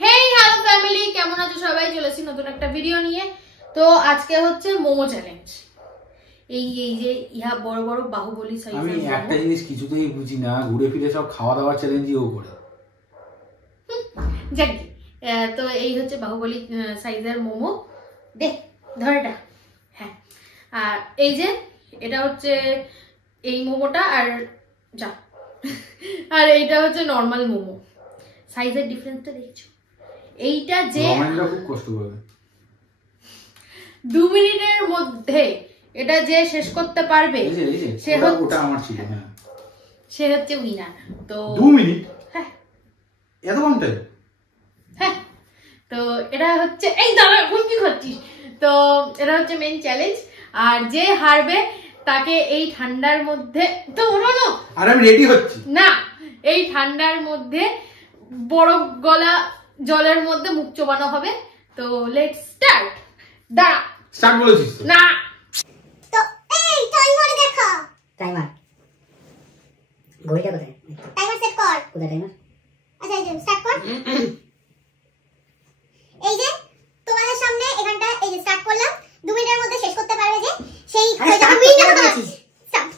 Hey hello family, কেমন আছো সবাই? চলেছি নতুন একটা ভিডিও নিয়ে। তো আজকে হচ্ছে মোমো চ্যালেঞ্জ। এই যে ইহা বড় বড় বাহুবলী সাইজের। আমি একটা জিনিস কিছুতেই বুঝি না, ঘুরে ফিরে সব খাওয়া দাওয়ার চ্যালেঞ্জই ও করে। যাক, তো এই হচ্ছে বাহুবলী সাইজের মোমো। দেখ ধরেটা। হ্যাঁ, আর এই যে এটা হচ্ছে এই মোমোটা, আর যা আর এইটা হচ্ছে নর্মাল মোমো। সাইজের ডিফারেন্সটা দেখছো? এইটা যে খুব কষ্ট করে 2 মিনিটের মধ্যে এটা যে শেষ করতে পারবে সে হচ্ছে উইনার। তো 2 মিনিট? হ্যাঁ, এত কম টাইম? হ্যাঁ, তো এটা হচ্ছে এই দাঁড়া কি করছিস। তো এটা হচ্ছে মেইন চ্যালেঞ্জ, আর যে হারবে তাকে এই ঠান্ডার মধ্যে তো ওরনো আর আমি রেডি হচ্ছি না, এই ঠান্ডার মধ্যে বরফ গলা জলের মধ্যে মুখ চোবানো হবে। তো লেটস স্টার্ট। দাঁড়া, স্টার্ট বলেছিস তো? না, তো এই টাইমার দেখা। টাইমার ঘড়িটা কোথায়? টাইমার সেট কর। কোথায় টাইমার? আচ্ছা এই যে স্টার্ট কর। এই যে তোমাদের সামনে এখানটা এই যে স্টার্ট করলাম। 2 মিনিটের মধ্যে শেষ করতে পারবে যে সেই উইনার হবে। স্টার্ট।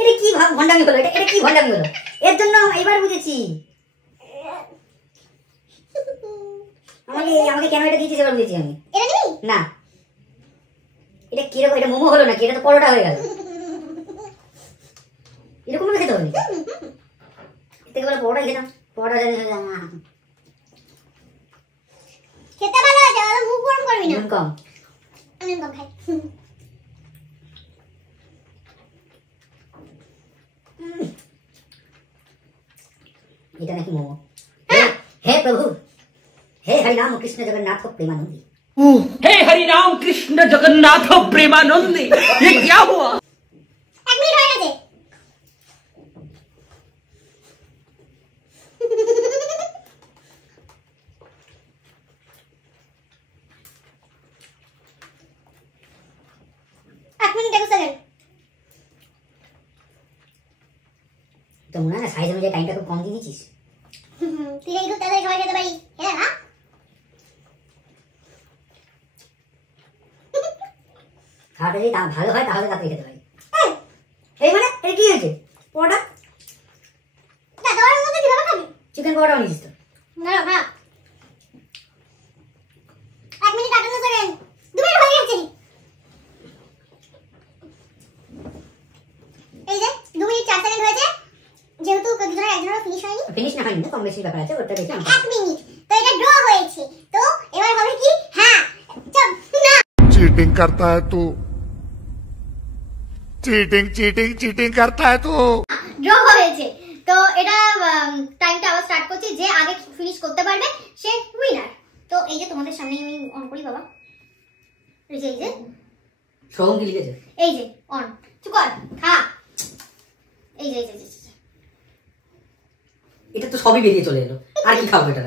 এটা কি ভন্ডামি হলো? এটা কি ভন্ডামি হলো? এর জন্য এবার বুঝেছি। আমাকে কেন এটা দিয়েছিস এবার বুঝেছি আমি। এটা নিবি না, এটা কিরকম? এটা মোমো হলো নাকি? এটা তো পরোটা হয়ে গেল। এরকম ভাবে খেতে হবে? এতে করে পরোটাই খেতাম। পরোটা খেতে ভালো আছে, আর মুখ গরম করবি না। নুন কম। আমি কম খাই। এটা নাকি মোমো? হে প্রভু, हे हरिनाम कृष्ण जगन्नाथ प्रेमानंदी। हे हरिनाम कृष्ण जगन्नाथ प्रेमानंदी। ये क्या हुआ? 1 মিনিট হয়ে গেছে। তো মনে হয় সাইজ অনুযায়ী টাইমটা খুব কম দিয়ে দিচ্ছিস। তুই এই খুব তাড়াতাড়ি খাবার খেতে পারি, হ্যাঁ না? খাওয়াটা যদি ভালো হয় তাহলে তাড়াতাড়ি খেতে পারি। এই মানে এটা কি হয়েছে? পরোটা দাদার মধ্যে কিভাবে খাবি? চিকেন পরোটাও নিয়েছিস তো? না না, 1 মিনিট 58 সেকেন্ড। 2 মিনিট হয়ে গেছে। এই যে 2 মিনিট 4 সেকেন্ড হয়েছে। যেহেতু দুজনের একজনের ফিনিশ হয়নি, ফিনিশ না হয়নি, কম বেশি ব্যাপার আছে, ওটা দেখে 1 মিনিট। তো এটা ড্র হয়েছে। তো এবার হবে কি? হ্যাঁ, চল না। चीटिंग करता है तू, चीटिंग चीटिंग चीटिंग करता है तू। ড্র হয়েছে। তো এটা টাইমটা আবার স্টার্ট করছি। যে আগে ফিনিশ করতে পারবে সে উইনার। তো এই যে তোমাদের সামনে আমি অন করি বাবা। এই যে সোহম কি লিখেছে? এই যে অন। চুপ কর, খা। এই যে এটা তো সবই বেরিয়ে চলে এলো, আর কি খাবো এটা?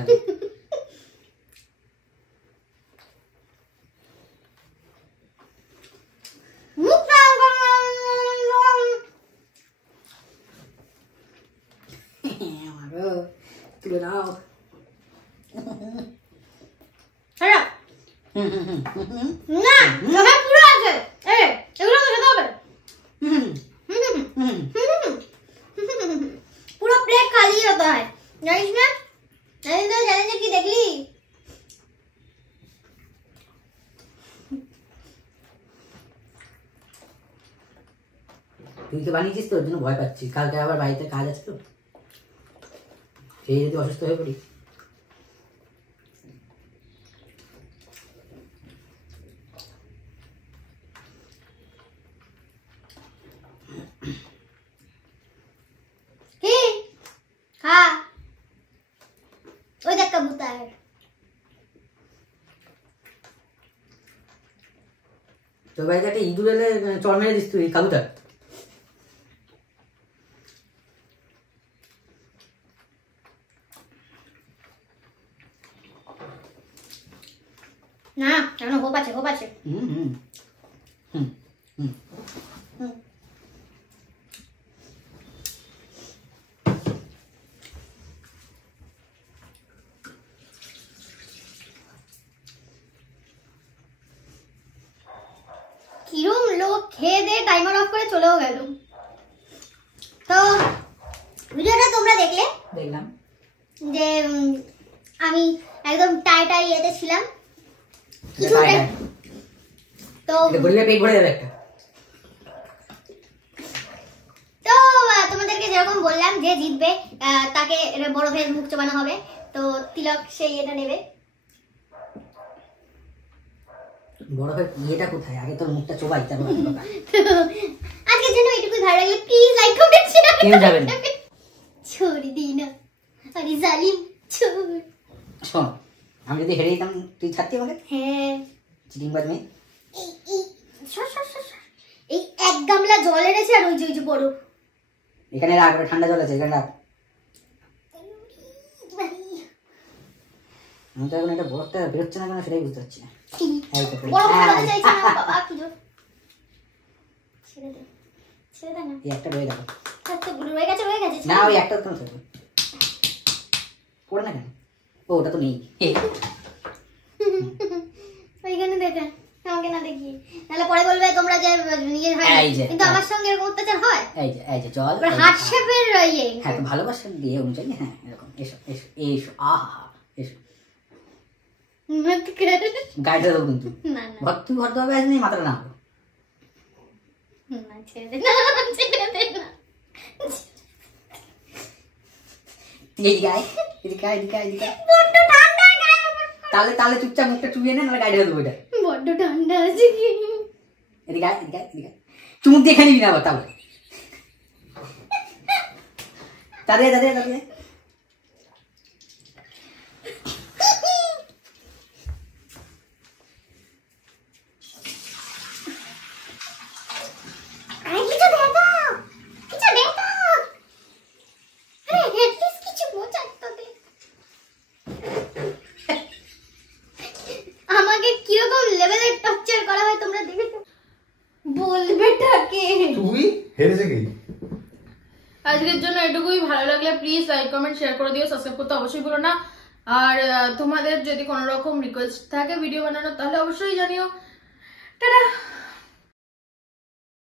তুলে নাও। না, এটা পুরো আছে। এই এগুলো তো খেতে হবে। পুরো প্লেট খালি হতে হয়, জানিস না? জানিস না চ্যালেঞ্জে কি দেখলি? তুই তো বানিয়েছিস তো, ওর জন্য ভয় পাচ্ছি। কালকে আবার বাড়িতে কাজ আছে তো, সেই যদি অসুস্থ হয়ে পড়ি। কি খা, ওই দেখ কবুতর। তোর বাড়িতে একটা ইঁদুর এলে চড় মেরে দিস তুই, কাবুতর। না কেন, হোপ আছে, হোপ আছে। খেয়ে দিয়ে টাইমার অফ করে চলেও গেল। তো ভিডিওটা তোমরা দেখলে দেখলাম যে আমি একদম টাই ইয়েতে ছিলাম তো বললে পেট ভরে যাবে একটা। তো তোমাদেরকে যেরকম বললাম যে জিতবে তাকে বরফের মুখ চোবানো হবে। তো তিলক সেই এটা নেবে। বরফের ইয়েটা কোথায়? আগে তোর মুখটা চোবাই তারপর কথা। আজকের জন্য এটুকুই। ভালো লাগলে প্লিজ লাইক কমেন্ট শেয়ার কেউ যাবেন না। ছোড় দিই না, আরে জালিম ছোড়। শোন, আমি যদি হেরে যেতাম তুই ছাড়তি আমাকে? হ্যাঁ, চিটিং বাজ মেয়ে। এই এক গামলা জল এনেছে আর ওই যে বরফ। এখানে রাখ, ঠান্ডা জল আছে এখানে রাখ। আমি তো এখন এটা বরফটা বেরোচ্ছে না কেন সেটাই বুঝতে পারছি না। বরফ খাওয়াতে চাইছে না বাবা, কি জোর। ছেড়ে দে না। এই একটা রয়ে গেল। আচ্ছা রয়ে গেছে না, ওই একটা তো থাকবে। পড়ে না কেন? ও ওটা তো নেই। ওইখানে দেখে আমাকে না দেখিয়ে, নাহলে পরে বলবে তোমরা যে নিজের হয় কিন্তু আমার সঙ্গে এরকম অত্যাচার হয়। এই যে জল হার্ট শেপের ইয়ে। হ্যাঁ, তো ভালোবাসা দিয়ে অনুযায়ী। হ্যাঁ, এরকম। এসো আহা এসো। গাড়িটা দেবো কিন্তু। না তুই ভর্তি হবে আজ নেই, মাথাটা না। ছেড়ে দে না। তাহলে চুপচাপ মুখটা চুবিয়ে নে, নাহলে গাড়ি দেবো। এটা বড্ড ঠান্ডা আছে কি? এদিকে চুমুক দিয়ে নিবি না আবার। তাহলে দাঁড়িয়ে আমাকে কিরকম লেভেলের টর্চার করা হয় তোমরা দেখেছো? বলবে টাকে তুই হেরেছে কি? আজকের জন্য এটুকুই। ভালো লাগলে প্লিজ লাইক কমেন্ট শেয়ার করে দিও, সাবস্ক্রাইব করতে অবশ্যই ভুলো না। আর তোমাদের যদি কোনো রকম রিকোয়েস্ট থাকে ভিডিও বানানোর তাহলে অবশ্যই জানিও। টাটা।